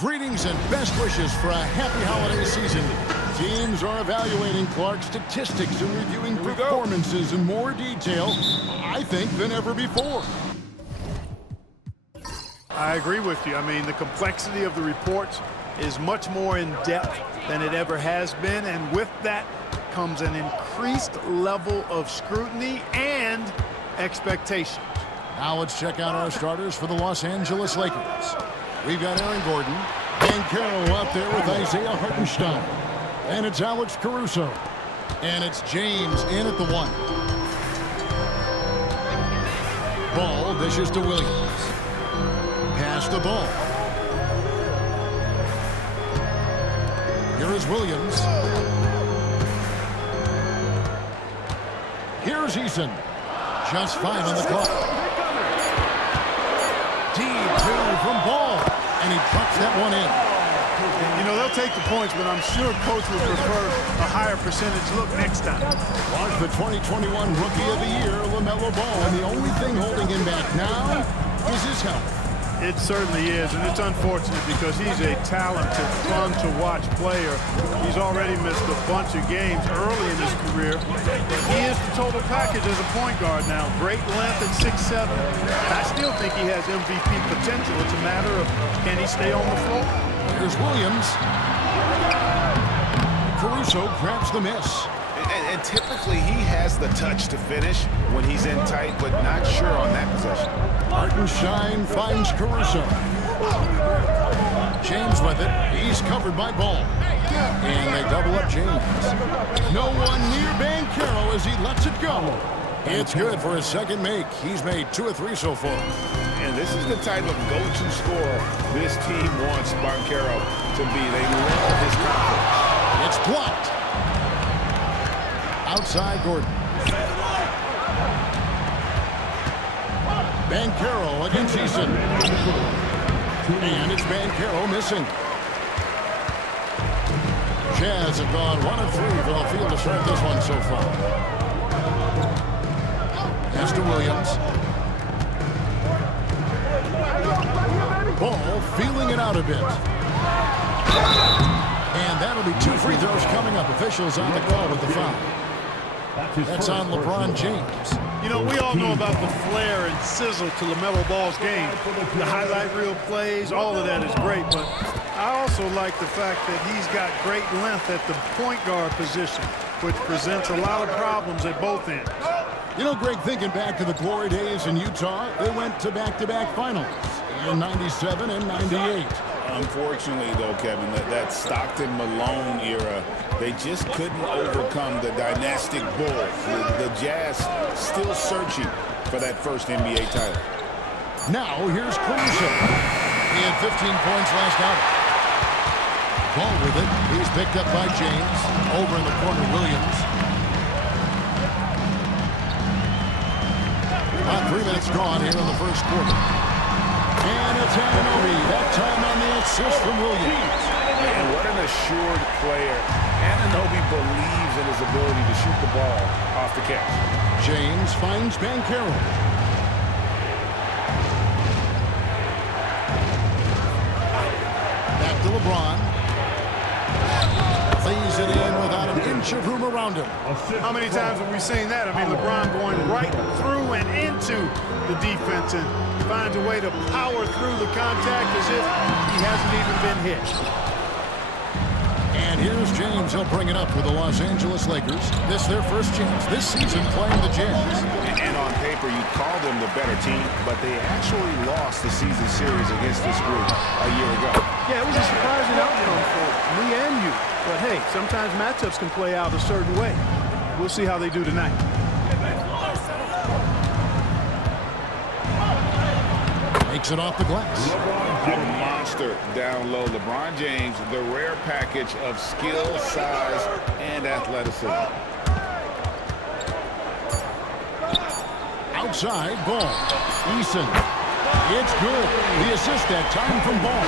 Greetings and best wishes for a happy holiday season. Teams are evaluating Clark's statistics and reviewing performances in more detail, I think, than ever before. I agree with you. I mean, the complexity of the reports is much more in depth than it ever has been, and with that comes an increased level of scrutiny and expectations. Now let's check out our starters for the Los Angeles Lakers. We've got Aaron Gordon, Banchero out there with Isaiah Hartenstein, and it's Alex Caruso, and it's James in at the 1. Ball dishes to Williams. Pass the ball. Here is Williams. Here's Eason. Just 5 on the clock. Deep 2 from Ball. And he puts that one in. You know, they'll take the points, but I'm sure coach would prefer a higher percentage look next time. Mark the 2021 Rookie of the Year, LaMelo Ball. And the only thing holding him back now is his health. It certainly is, and it's unfortunate because he's a talented, fun-to-watch player. He's already missed a bunch of games early in his career. He is the total package as a point guard now. Great length at 6'7". I still think he has MVP potential. It's a matter of can he stay on the floor. Here's Williams. Caruso grabs the miss. And typically he has the touch to finish when he's in tight, but not sure on that possession. Hartenstein finds Caruso. James with it. He's covered by Ball. And they double up James. No one near Banchero as he lets it go. It's good for his second make. He's made 2 or 3 so far. And this is the type of go-to scorer this team wants Banchero to be. They love his confidence. It's blocked. Outside Gordon. Banchero against Eason. And it's Banchero missing. Jazz have gone 1 of 3 for the field to start this one so far. Pass to Williams. Ball feeling it out a bit. And that'll be 2 free throws coming up. Officials on the call with the foul. That's on LeBron James. You know, we all know about the flair and sizzle to LaMelo Ball's game. The highlight reel plays, all of that is great, but I also like the fact that he's got great length at the point guard position, which presents a lot of problems at both ends. You know, Greg, thinking back to the glory days in Utah, they went to back-to-back finals in 97 and 98. Unfortunately, though, Kevin, that Stockton-Malone era, they just couldn't overcome the dynastic Bulls. The Jazz still searching for that first NBA title. Now, here's Caruso. He had 15 points last outing. Ball with it. He's picked up by James. Over in the corner, Williams. About 3 minutes gone here in the first quarter. And it's Anunoby. That time on the assist from Williams. And what an assured player. Anunoby believes in his ability to shoot the ball off the catch. James finds Banchero. Back to LeBron. Lays it in without an inch of room around him. How many times have we seen that? I mean, LeBron going right through and into the defense and finds a way to power through the contact as if he hasn't even been hit. And here's James. He'll bring it up for the Los Angeles Lakers. This is their first chance this season playing the Jazz. And on paper, you'd call them the better team, but they actually lost the season series against this group a year ago. Yeah, it was a surprising outcome for me and you. But hey, sometimes matchups can play out a certain way. We'll see how they do tonight. Makes it off the glass. A monster down low. LeBron James, the rare package of skill, size, and athleticism. Outside, Ball. Eason. It's good. The assist that time from Ball.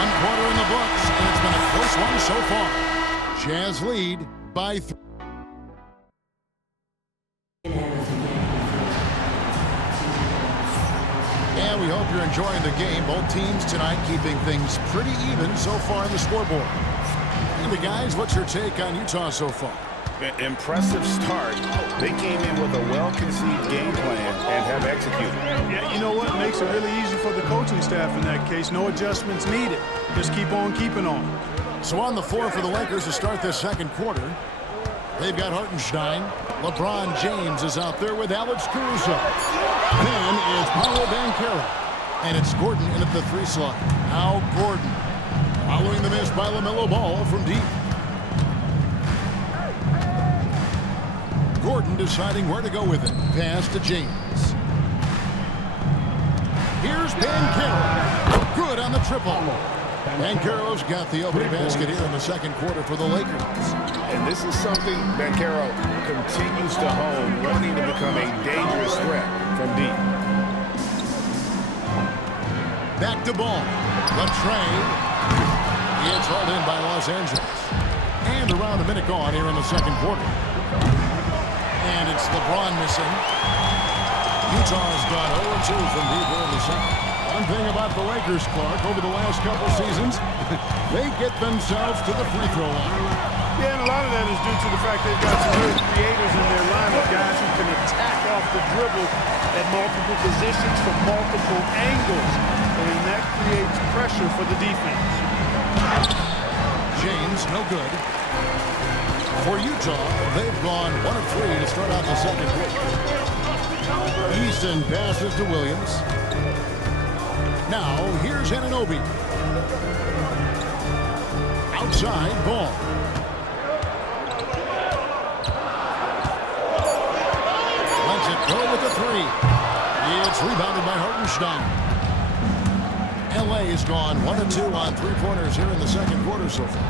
1 quarter in the books, and it's been a close one so far. Jazz lead by 3. And we hope you're enjoying the game. Both teams tonight keeping things pretty even so far in the scoreboard. And the guys, what's your take on Utah so far? Impressive start. They came in with a well-conceived game plan and have executed. Yeah, you know what? Makes it really easy for the coaching staff in that case. No adjustments needed. Just keep on keeping on. So on the floor for the Lakers to start this second quarter, they've got Hartenstein. LeBron James is out there with Alex Caruso. Then is Paolo Banchero. And it's Gordon in at the 3 slot. Now Gordon. Following the miss by LaMelo Ball from deep. Gordon deciding where to go with it. Pass to James. Here's Banchero. Good on the triple. Banchero's got the opening basket here in the second quarter for the Lakers. And this is something Banchero continues to hone, wanting to become a dangerous threat from deep. Back to Ball. Latrey. It's hauled in by Los Angeles. And around a minute gone here in the second quarter. And it's LeBron missing. Utah's gone 0-2 from deep here in the second. One thing about the Lakers, Clark, over the last couple seasons, they get themselves to the free throw line. Yeah, and a lot of that is due to the fact they've got some real creators in their lineup, guys who can attack off the dribble at multiple positions from multiple angles. And that creates pressure for the defense. James, no good. For Utah, they've gone 1 of 3 to start out the second quarter. Easton passes to Williams. Now, here's Anunoby. Outside, Ball. Lets it go with the 3. It's rebounded by Hartenstein. L.A. has gone 1 of 2 on 3-pointers here in the second quarter so far.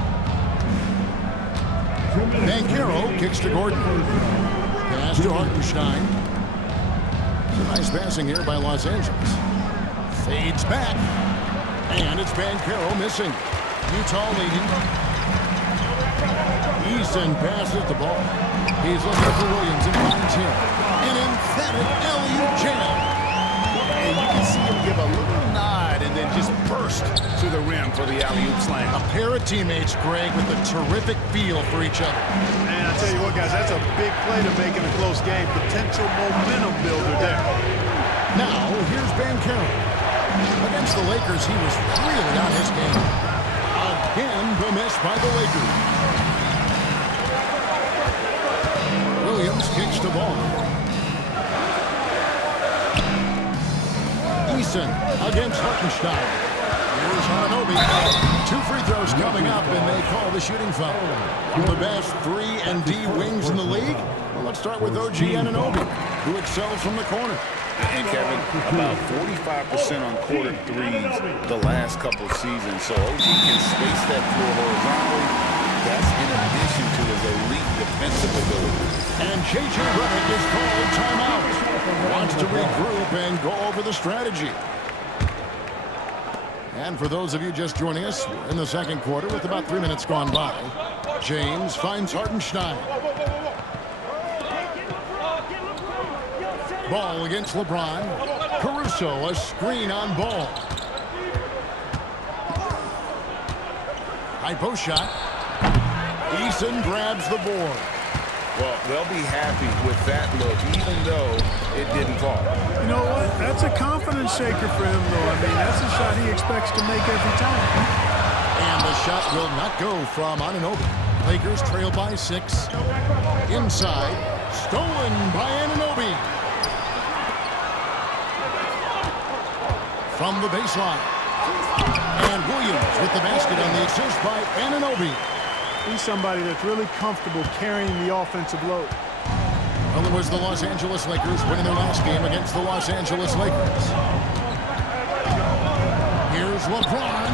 Banchero kicks to Gordon. Pass to Hartenstein. Some nice passing here by Los Angeles. Fades back. And it's Banchero missing. Utah leading. Easton passes the ball. He's looking for Williams and finds him. An emphatic alley-oop jam. And you can see him give a little nod and then just burst to the rim for the alley-oop slam. A pair of teammates, Greg, with a terrific feel for each other. And I tell you what, guys, that's a big play to make in a close game. Potential momentum builder there. Now, here's Banchero. Against the Lakers, he was really on his game. Again, the miss by the Lakers. Williams kicks the ball. Eason against Hartenstein. Here's Anunoby. 2 free throws coming up, and they call the shooting foul. The best 3 and D wings in the league. Well, let's start with OG Anunoby, who excels from the corner. And Kevin, about 45% on quarter threes the last couple seasons. So OG can space that floor horizontally. That's in addition to his elite defensive ability. And J.J. Redick is called timeout. Wants to regroup and go over the strategy. And for those of you just joining us, we're in the second quarter with about 3 minutes gone by. James finds Hartenstein. Ball against LeBron. Caruso, a screen on Ball. High post shot. Eason grabs the board. Well, they'll be happy with that look, even though it didn't fall. You know what? That's a confidence shaker for him, though. I mean, that's a shot he expects to make every time. And the shot will not go from Anunoby. Lakers trail by 6. Inside. Stolen by Anunoby. From the baseline. And Williams with the basket on the assist by Anunoby. He's somebody that's really comfortable carrying the offensive load. Well, it was the Los Angeles Lakers winning their last game against the Los Angeles Lakers. Here's LeBron.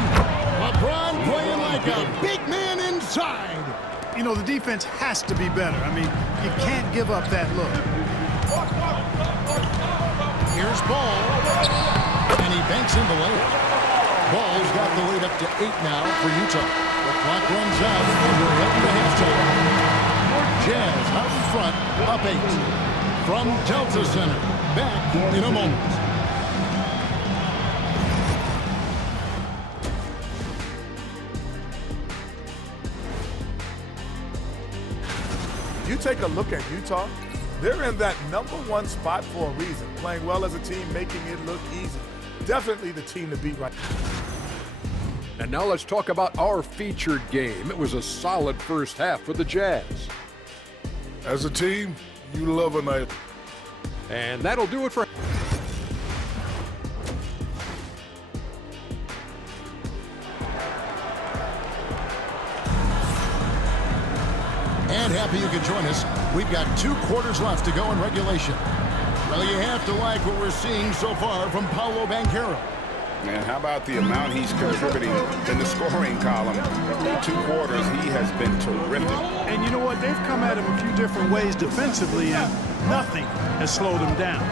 LeBron playing like a big man inside. You know, the defense has to be better. I mean, you can't give up that look. Here's Ball. And he banks in the layup. Ball's got the lead up to 8 now for Utah. The clock runs out, and we're heading to halftime. Jazz out in front, up 8. From Delta Center, back in a moment. You take a look at Utah, they're in that #1 spot for a reason. Playing well as a team, making it look easy. Definitely the team to beat right now. And now let's talk about our featured game. It was a solid first half for the Jazz. As a team, you love a night. And that'll do it for... And happy you could join us. We've got 2 quarters left to go in regulation. Well, you have to like what we're seeing so far from Paolo Banchero. And how about the amount he's contributing in the scoring column? In 2 quarters, he has been terrific. And you know what? They've come at him a few different ways defensively, and nothing has slowed him down.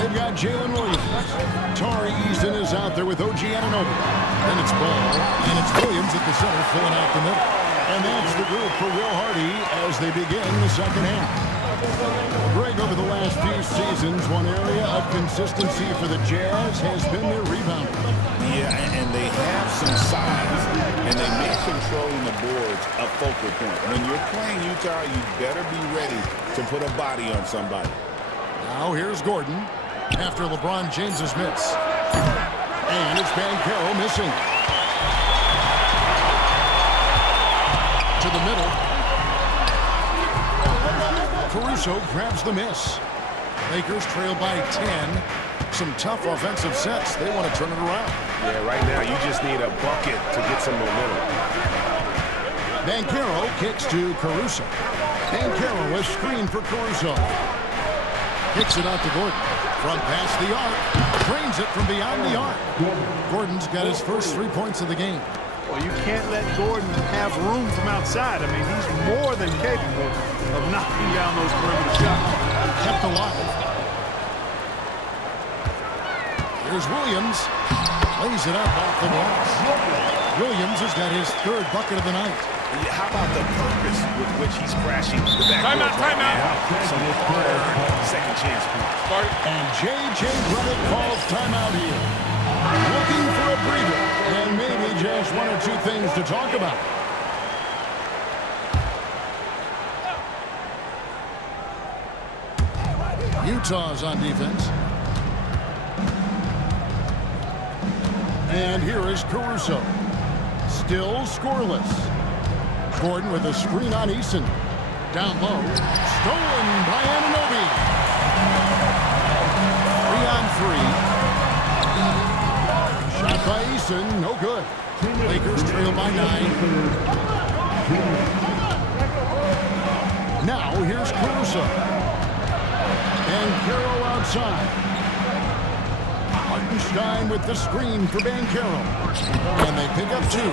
They've got Jalen Williams. Tari Easton is out there with OG Anunoby. Then it's Ball, and it's Williams at the center filling out the middle. And that's the group for Will Hardy as they begin the second half. Greg, over the last few seasons, one area of consistency for the Jazz has been their rebounding. Yeah, and they have some size, and they make controlling the boards a focal point. When you're playing Utah, you better be ready to put a body on somebody. Now here's Gordon after LeBron James's miss. And it's Banchero missing. To the middle. Caruso grabs the miss. Lakers trail by 10. Some tough offensive sets. They want to turn it around. Yeah, right now you just need a bucket to get some momentum. Banchero kicks to Caruso. Banchero is screened for Caruso. Kicks it out to Gordon. Front past the arc. Drains it from beyond the arc. Gordon's got his first 3 points of the game. Well, you can't let Gordon have room from outside. I mean, he's more than capable of knocking down those perimeter shots. Kept alive. Here's Williams. Lays it up off the glass. Williams has got his 3rd bucket of the night. How about the purpose with which he's crashing the back? Timeout. Some second chance points. And J.J. Redick calls timeout here. Looking for a breather. And maybe just 1 or 2 things to talk about. Utah's on defense. And here is Caruso. Still scoreless. Gordon with a screen on Eason. Down low. Stolen by Anunoby. 3 on 3. Shot by Eason. No good. Lakers trail by 9. Now here's Caruso. Banchero outside. Hartenstein with the screen for Banchero. And they pick up 2.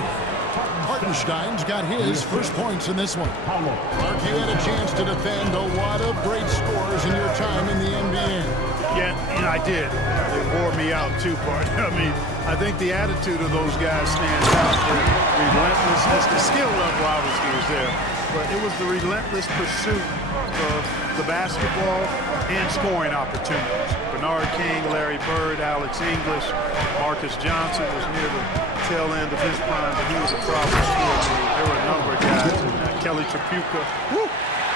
Hartenstein's got his first points in this one. Mark, you had a chance to defend a lot of great scores in your time in the NBA. Yeah, and I did. It wore me out too, partner. I mean, I think the attitude of those guys stands out. The relentlessness, the skill level obviously was there, but it was the relentless pursuit of the basketball and scoring opportunities. Bernard King, Larry Bird, Alex English, Marcus Johnson was near the tail end of his prime, but he was a problem scorer. There were a number of guys. Kelly Tripucka. Woo!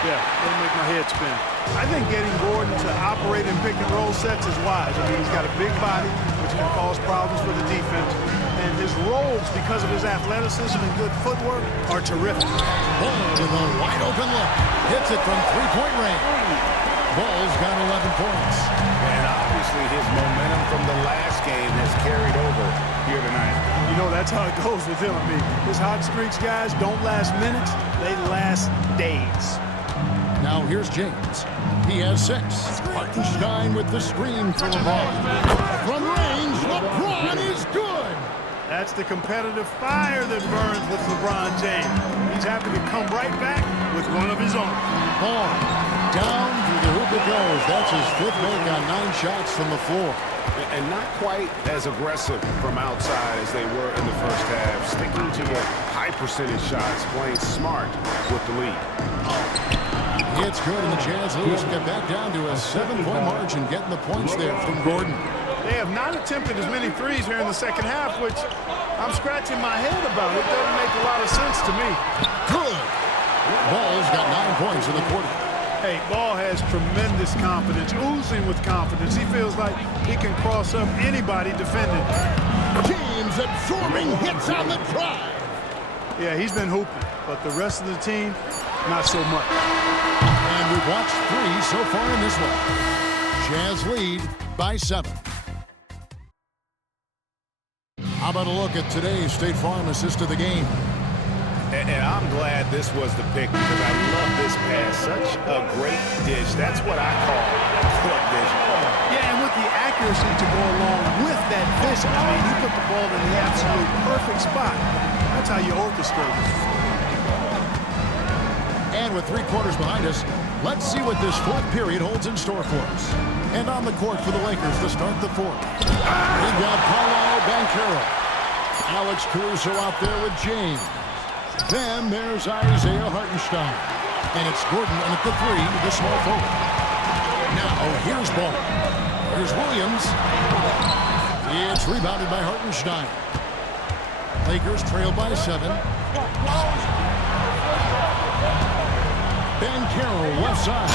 Yeah, that'll make my head spin. I think getting Gordon to operate in pick and roll sets is wise. I mean, he's got a big body, which can cause problems for the defense. And his rolls, because of his athleticism and good footwork, are terrific. Ball with a wide open look. Hits it from 3-point range. Ball's got 11 points. And obviously his momentum from the last game has carried over here tonight. You know, that's how it goes with him. I mean, his hot streaks, guys, don't last minutes. They last days. Now here's James. He has 6. Hartenstein with the screen for LeBron. From range, LeBron is good. That's the competitive fire that burns with LeBron James. He's happy to come right back with one of his own. Ball down through the hoop it goes. That's his 5th make on 9 shots from the floor. And not quite as aggressive from outside as they were in the first half. Sticking to the high percentage shots, playing smart with the lead. It's good, and the Jazz lose get back down to a 7-point margin, getting the points there from Gordon. They have not attempted as many threes here in the second half, which I'm scratching my head about. It doesn't make a lot of sense to me. Good. Ball's got 9 points in the quarter. Hey, Ball has tremendous confidence, oozing with confidence. He feels like he can cross up anybody defending. James absorbing hits on the drive. Yeah, he's been hooping, but the rest of the team, not so much. And we've watched 3 so far in this one. Jazz lead by 7. How about a look at today's State Farm assist of the game? And I'm glad this was the pick because I love this pass. Such a great dish. That's what I call court vision. Yeah, and with the accuracy to go along with that vision. I mean, you put the ball in the absolute perfect spot. That's how you orchestrate it. And with 3 quarters behind us, let's see what this 4th period holds in store for us. And on the court for the Lakers to start the 4th. We've got Paolo Banchero. Alex Caruso out there with James. Then there's Isaiah Hartenstein. And it's Gordon in at the 3, the small forward. Now here's Ball. Here's Williams. It's rebounded by Hartenstein. Lakers trail by 7. Banchero left side.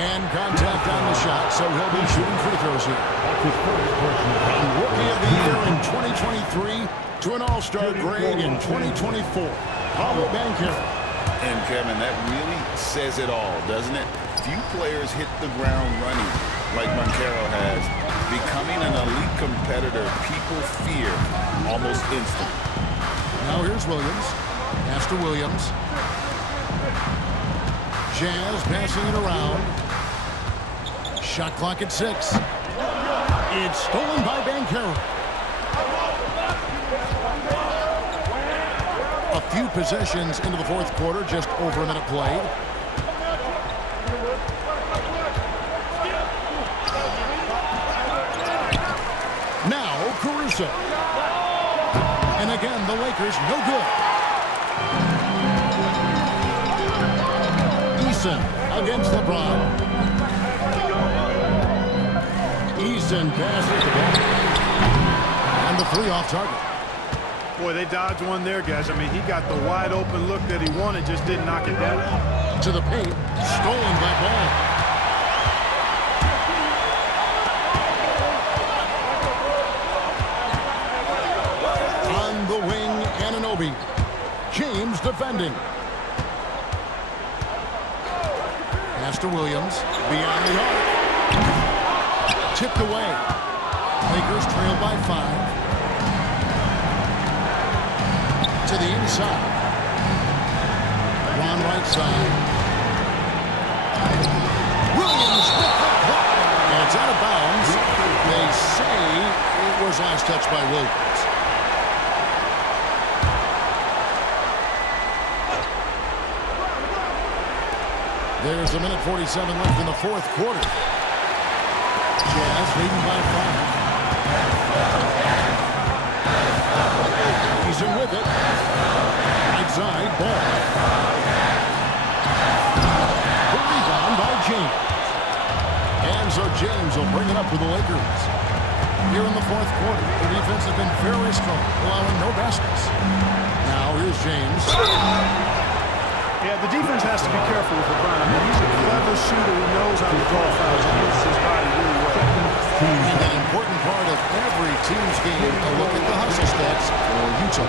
And contact on the shot, so he'll be shooting free throws here. Rookie of the Year in 2023 to an All-Star grade in 2024. Paolo Banchero. And, Kevin, that really says it all, doesn't it? Few players hit the ground running like Banchero has. Becoming an elite competitor, people fear almost instantly. Now here's Williams. Pass to Williams. Jazz passing it around. Shot clock at 6. It's stolen by Banchero. A few possessions into the 4th quarter, just over a minute played. Now Caruso. And again, the Lakers no good. Eason against LeBron. Eason passes the ball. And the 3 off target. Boy, they dodged one there, guys. I mean, he got the wide open look that he wanted, just didn't knock it down. To the paint, stolen by Ball. On the wing, Anunoby. James defending. Pass to Williams, beyond the arc. Tipped away. Lakers trail by 5. To the inside. One right side. Williams with the block. And it's out of bounds. They say it was last touched by Williams. There's a minute 47 left in the 4th quarter. Jazz leading by 5. He's in with it. Right side, Ball. The rebound by James. And so James will bring it up for the Lakers. Here in the 4th quarter, the defense has been very strong, allowing no baskets. Now here's James. Yeah, the defense has to be careful with LeBron. I mean, he's a clever shooter who knows how to draw fouls. He uses his body really well. And an important part of every team's game to look at the hustle stats for Utah.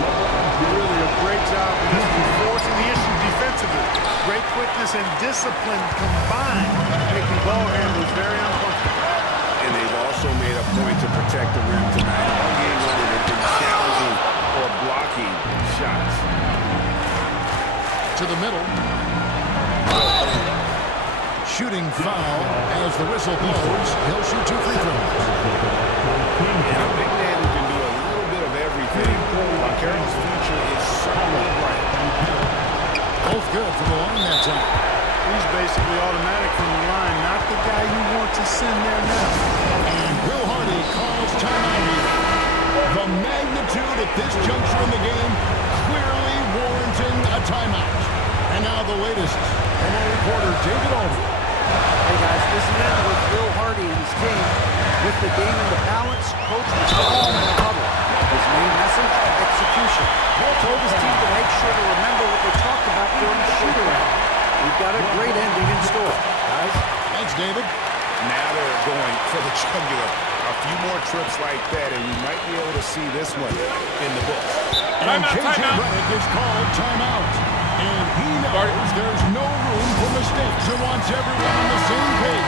Really a great job forcing the issue defensively. Great quickness and discipline combined, making ball handlers very uncomfortable. And they've also made a point to protect the rim tonight. All game long, they've been challenging or blocking shots. To the middle. Shooting foul as the whistle blows. He'll shoot 2 free throws. And a big man who can do a little bit of everything. Banchero's future is certainly bright. Both good from the line that time. He's basically automatic from the line, not the guy you want to send there now. And Will Hardy calls timeout here. The magnitude at this juncture in the game clearly warranting a timeout. And now the latest from our reporter, David Aldridge. Hey guys, this is it with Will Hardy and his team. With the game in the balance, coach was calm in the huddle. His main message, execution. He told his team to make sure to remember what they talked about during the shoot-around. We've got a great ending in store, guys. Thanks, David. Now they're going for the jugular. A few more trips like that, and we might be able to see this one in the books. And J.J. Redick is called timeout. And he knows there's no room for mistakes and wants everyone on the same page.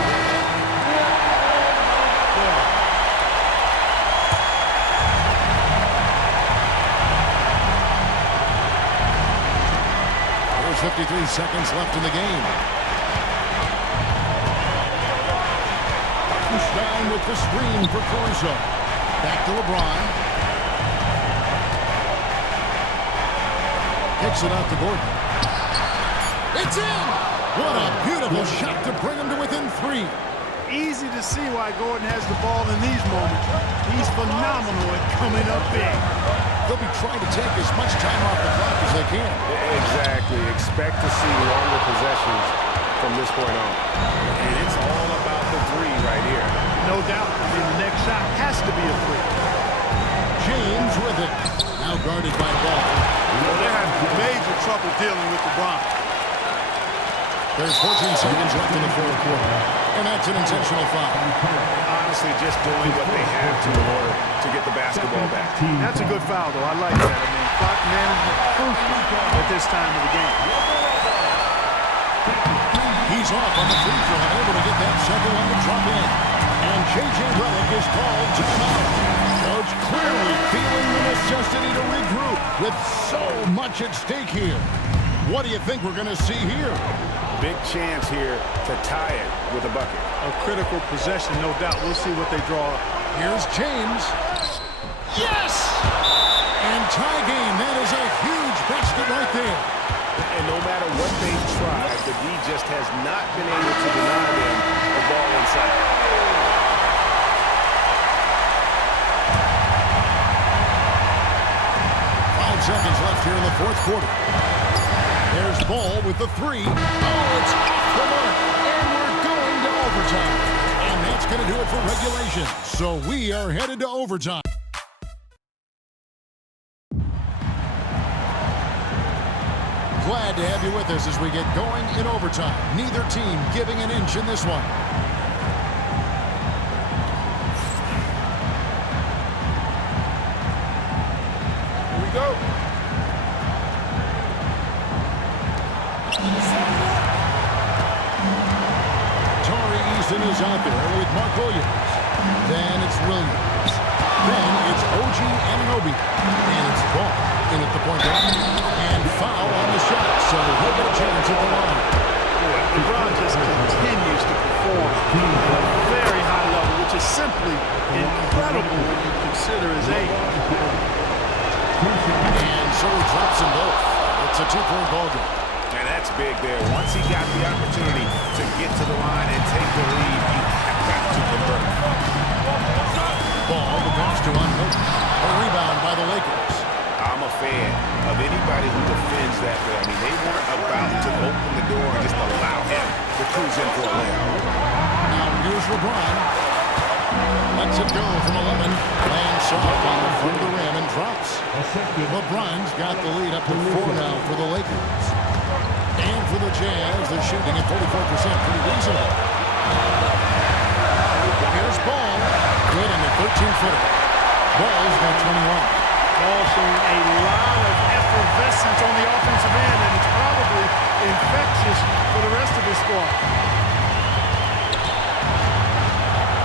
There's 53 seconds left in the game. Down with the screen for Caruso. Back to LeBron. Kicks it out to Gordon. It's in! What a beautiful shot to bring him to within 3. Easy to see why Gordon has the ball in these moments. He's phenomenal at coming up big. They'll be trying to take as much time off the clock as they can. Exactly. Expect to see longer possessions from this point on. And it's all about the 3 right here. No doubt. I mean, the next shot has to be a 3. James with it. Now guarded by Ball. Well, they're having major trouble dealing with LeBron. There's 14 seconds left in the fourth quarter. And that's an intentional foul. Honestly, just doing what they have to in order to get the basketball back. That's a good foul, though. I like that. I mean, clock management crucial at this time of the game. He's off on the free throw, able to get that second one to drop in. And J.J. Redick is called timeout. Coach clearly feeling the necessity to regroup with so much at stake here. What do you think we're going to see here? Big chance here to tie it with a bucket. A critical possession, no doubt. We'll see what they draw up. Here's James. Yes! And tie game. That is a huge basket right there. And no matter what they've tried, the D just has not been able to deny them the ball inside. 5 seconds left here in the fourth quarter. There's Ball with the 3. Oh, it's off the mark. And we're going to overtime. And that's going to do it for regulation. So we are headed to overtime. Glad to have you with us as we get going in overtime. Neither team giving an inch in this one. Here we go. Tari Eason is out there with Mark Williams. Then it's Williams. Then it's OG Anunoby. And it's Ball in at the point guard. And foul on the shot, so he'll get a chance at the line. LeBron just continues to perform at a very high level, which is simply incredible when you consider his age. And so he drops them both. It's a 2-point ball game. And that's big there. Once he got the opportunity to get to the line and take the lead, he got to convert. Ball, the pass to Anunoby. A rebound by the Lakers. I'm a fan of anybody who defends that way. I mean, they weren't about to open the door and just allow him to cruise in for a layup. Now here's LeBron. Lets it go from 11. Lands soft on the front of the rim and drops. LeBron's got the lead up to 4 now for the Lakers. And for the Jazz, they're shooting at 44%. Pretty reasonable. Here's Ball. Good on the 13-footer. Ball's got 21. Ball showing a lot of effervescence on the offensive end, and it's probably infectious for the rest of his squad.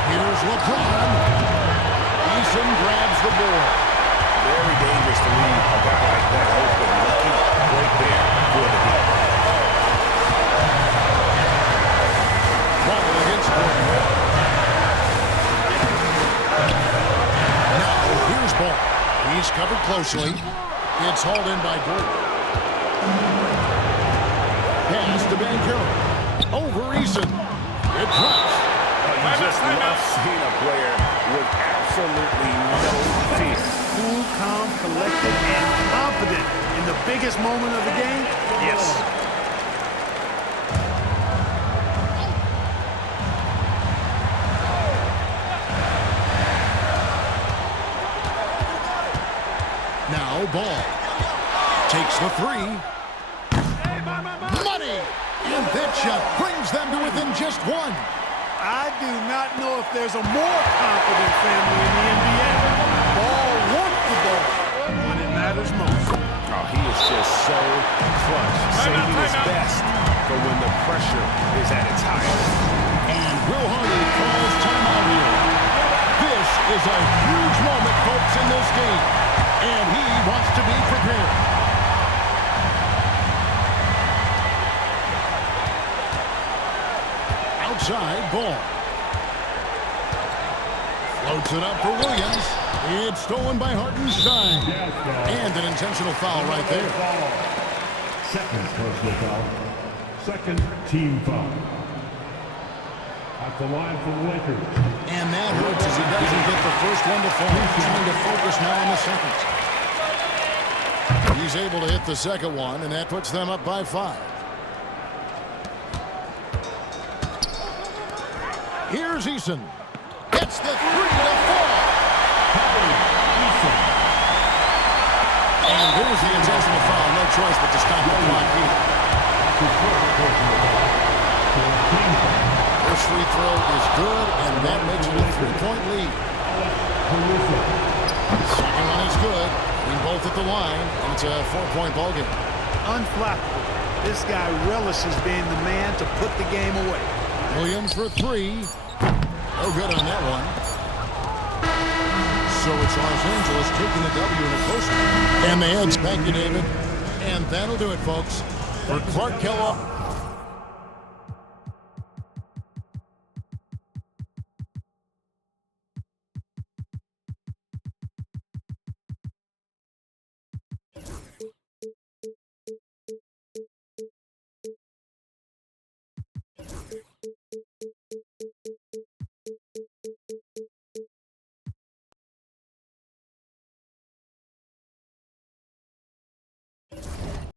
Here's LeBron. Eason grabs the board. Very dangerous to leave a guy like that open. Lucky break there for the game. Ball against Gordon. Now here's Ball. He's covered closely. It's hauled in by Gordon. Pass to Bankero. Over Eason. It drops. You just love seeing a player with absolutely no fear. Cool, calm, collected, and confident in the biggest moment of the game. Yes. Now Ball takes the 3. Money! And that shot brings them to within just one. I do not know if there's a more confident family in the NBA. Ball wants the ball when it matters most. Oh, he is just so clutch, saving his best for when the pressure is at its highest. And Will Hardy calls timeout here. This is a huge moment, folks, in this game. And he wants to be prepared. Outside ball. Floats it up for Williams. It's stolen by Hartenstein. And an intentional foul right there. Second personal foul. Second team foul. At the line for the Lakers. And that hurts as he doesn't get the first one to fall. Trying to focus now on the second. He's able to hit the second one, and that puts them up by 5. Here's Eason. Gets the 3 to fall. And here's the intentional foul. No choice but to stop the clock here. First free throw is good, and that makes it a 3-point lead. Second one is good. Being both at the line, and it's a 4-point ball game. Unflappable. This guy relishes being the man to put the game away. Williams for 3. No good on that one. So it's Los Angeles taking the W in a close one. And the heads. Thank you, David. And that'll do it, folks. For Clark Kellogg